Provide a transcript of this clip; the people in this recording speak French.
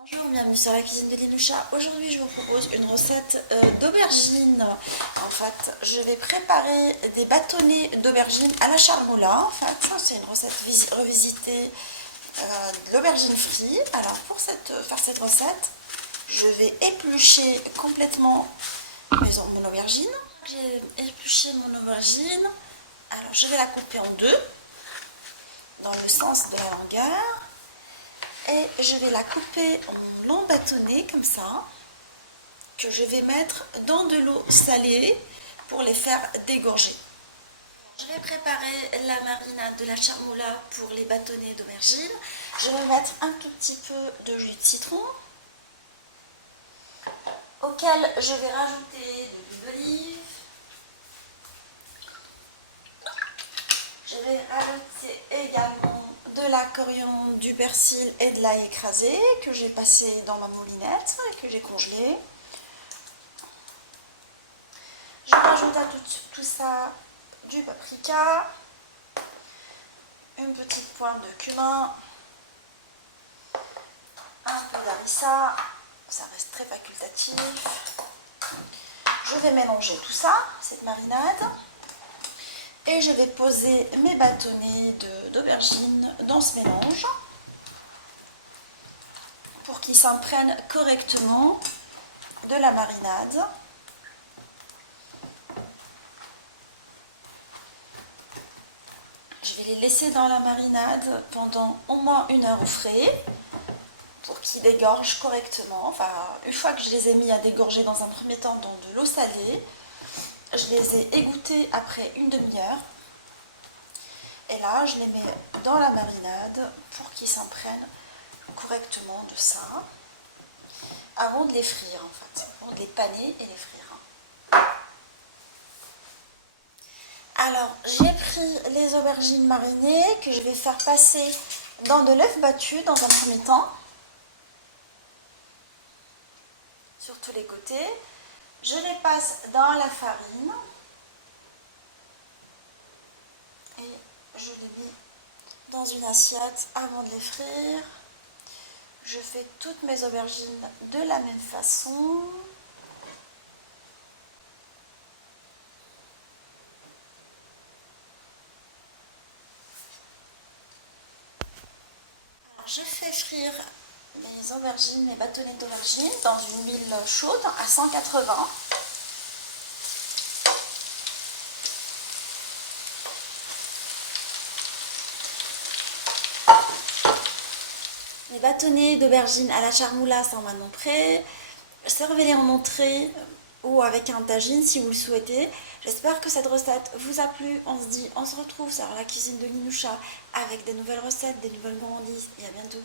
Bonjour, bienvenue sur la cuisine de Linoucha. Aujourd'hui, je vous propose une recette d'aubergines. En fait, je vais préparer des bâtonnets d'aubergines à la charmoula. En fait, c'est une recette revisitée de l'aubergine frite. Alors, pour faire cette recette, je vais éplucher complètement mon aubergine. J'ai épluché mon aubergine. Alors, je vais la couper en deux, dans le sens de la longueur. Et je vais la couper en longs bâtonnets comme ça, que je vais mettre dans de l'eau salée pour les faire dégorger. Je vais préparer la marinade de la charmoula pour les bâtonnets d'aubergine. Je vais mettre un tout petit peu de jus de citron, auquel je vais rajouter de l'huile d'olive. Je vais rajouter également de la coriandre, du persil et de l'ail écrasé que j'ai passé dans ma moulinette et que j'ai congelé. Je rajoute à tout ça du paprika, une petite pointe de cumin, un peu d'harissa, ça reste très facultatif. Je vais mélanger tout ça, cette marinade. Et je vais poser mes bâtonnets d'aubergine dans ce mélange pour qu'ils s'imprègnent correctement de la marinade. Je vais les laisser dans la marinade pendant au moins 1 heure au frais pour qu'ils dégorgent correctement. Enfin, une fois que je les ai mis à dégorger dans un premier temps dans de l'eau salée, je les ai égouttés après une demi-heure. Et là, je les mets dans la marinade pour qu'ils s'imprègnent correctement de ça, avant de les frire en fait, avant de les paner et les frire. Alors, j'ai pris les aubergines marinées que je vais faire passer dans de l'œuf battu dans un premier temps, sur tous les côtés. Je les passe dans la farine et je les mets dans une assiette avant de les frire. Je fais toutes mes aubergines de la même façon. Alors, je fais frire mes aubergines, mes bâtonnets d'aubergines dans une huile chaude à 180. Les bâtonnets d'aubergine à la charmoula sont maintenant prêts. Servez-les en entrée ou avec un tagine si vous le souhaitez. J'espère que cette recette vous a plu. On se retrouve sur la cuisine de Linoucha avec des nouvelles recettes, des nouvelles gourmandises et à bientôt.